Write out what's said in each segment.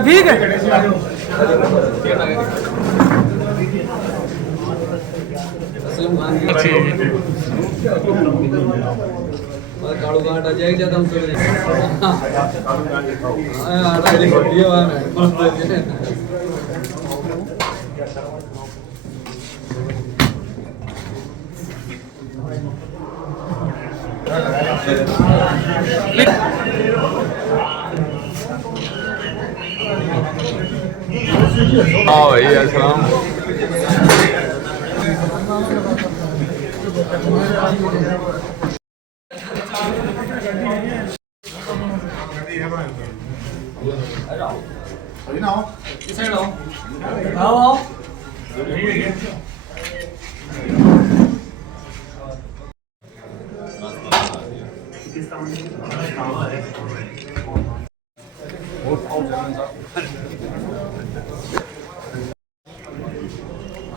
ठीक है काड़ू गांठ आ जाएगा जब हम सोने आटा ये बढ़िया वाला है हाँ भाई अस्सलाम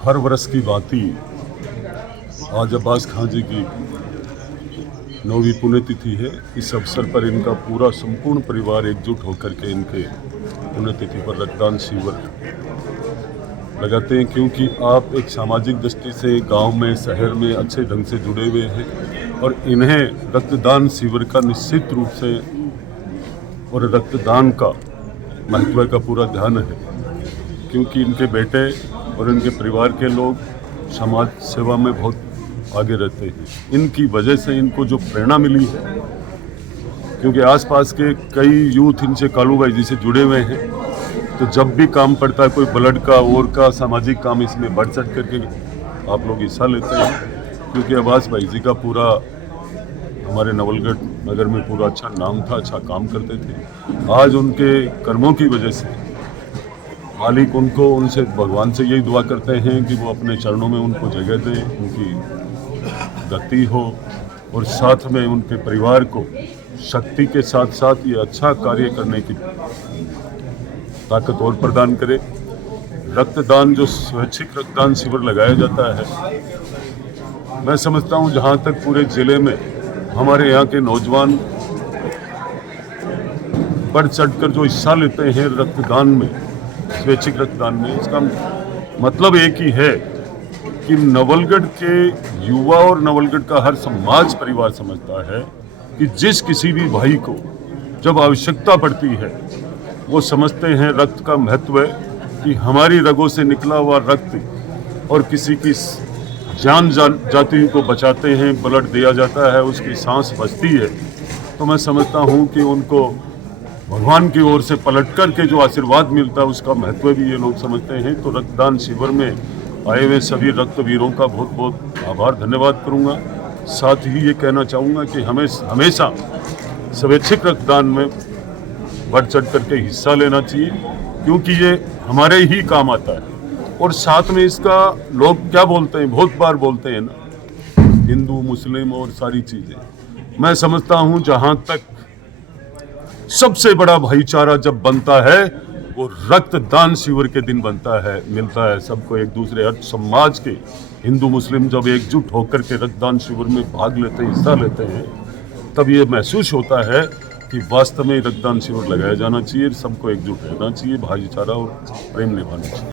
हर वर्ष की भांति आज अब्बास खां जी की 9वीं पुण्यतिथि है। इस अवसर पर इनका पूरा संपूर्ण परिवार एकजुट होकर के इनके पुण्यतिथि पर रक्तदान शिविर लगाते हैं, क्योंकि आप एक सामाजिक दृष्टि से गांव में शहर में अच्छे ढंग से जुड़े हुए हैं और इन्हें रक्तदान शिविर का निश्चित रूप से और रक्तदान का महत्व का पूरा ध्यान है, क्योंकि इनके बेटे और इनके परिवार के लोग समाज सेवा में बहुत आगे रहते हैं। इनकी वजह से इनको जो प्रेरणा मिली है, क्योंकि आसपास के कई यूथ इनसे कालू भाई जी से जुड़े हुए हैं, तो जब भी काम पड़ता है कोई ब्लड का और का सामाजिक काम इसमें बढ़ चढ़ करके आप लोग हिस्सा लेते हैं, क्योंकि अब्बास भाई जी का पूरा हमारे नवलगढ़ नगर में पूरा अच्छा नाम था, अच्छा काम करते थे। आज उनके कर्मों की वजह से मालिक उनको उनसे भगवान से यही दुआ करते हैं कि वो अपने चरणों में उनको जगह दें, उनकी गति हो और साथ में उनके परिवार को शक्ति के साथ साथ ये अच्छा कार्य करने की ताकत और प्रदान करे। रक्तदान जो स्वैच्छिक रक्तदान शिविर लगाया जाता है, मैं समझता हूँ जहाँ तक पूरे जिले में हमारे यहाँ के नौजवान बढ़ चढ़कर जो हिस्सा लेते हैं रक्तदान में, स्वैच्छिक रक्तदान में, इसका मतलब एक ही है कि नवलगढ़ के युवा और नवलगढ़ का हर समाज परिवार समझता है कि जिस किसी भी भाई को जब आवश्यकता पड़ती है, वो समझते हैं रक्त का महत्व है कि हमारी रगों से निकला हुआ रक्त और किसी की जान जाती को बचाते हैं, ब्लड दिया जाता है, उसकी सांस बचती है। तो मैं समझता हूँ कि उनको भगवान की ओर से पलटकर के जो आशीर्वाद मिलता है उसका महत्व भी ये लोग समझते हैं। तो रक्तदान शिविर में आए हुए सभी रक्तवीरों का बहुत बहुत आभार धन्यवाद करूंगा। साथ ही ये कहना चाहूँगा कि हमें हमेशा स्वैच्छिक रक्तदान में बढ़ चढ़ करके हिस्सा लेना चाहिए, क्योंकि ये हमारे ही काम आता है। और साथ में इसका लोग क्या बोलते हैं, बहुत बार बोलते हैं ना, हिंदू मुस्लिम और सारी चीज़ें। मैं समझता हूँ जहाँ तक सबसे बड़ा भाईचारा जब बनता है वो रक्तदान शिविर के दिन बनता है, मिलता है सबको एक दूसरे, हर समाज के हिंदू मुस्लिम जब एकजुट होकर के रक्तदान शिविर में भाग लेते हैं, हिस्सा लेते हैं, तब ये महसूस होता है कि वास्तव में रक्तदान शिविर लगाया जाना चाहिए, सबको एकजुट रहना चाहिए, भाईचारा और प्रेम निभाना चाहिए।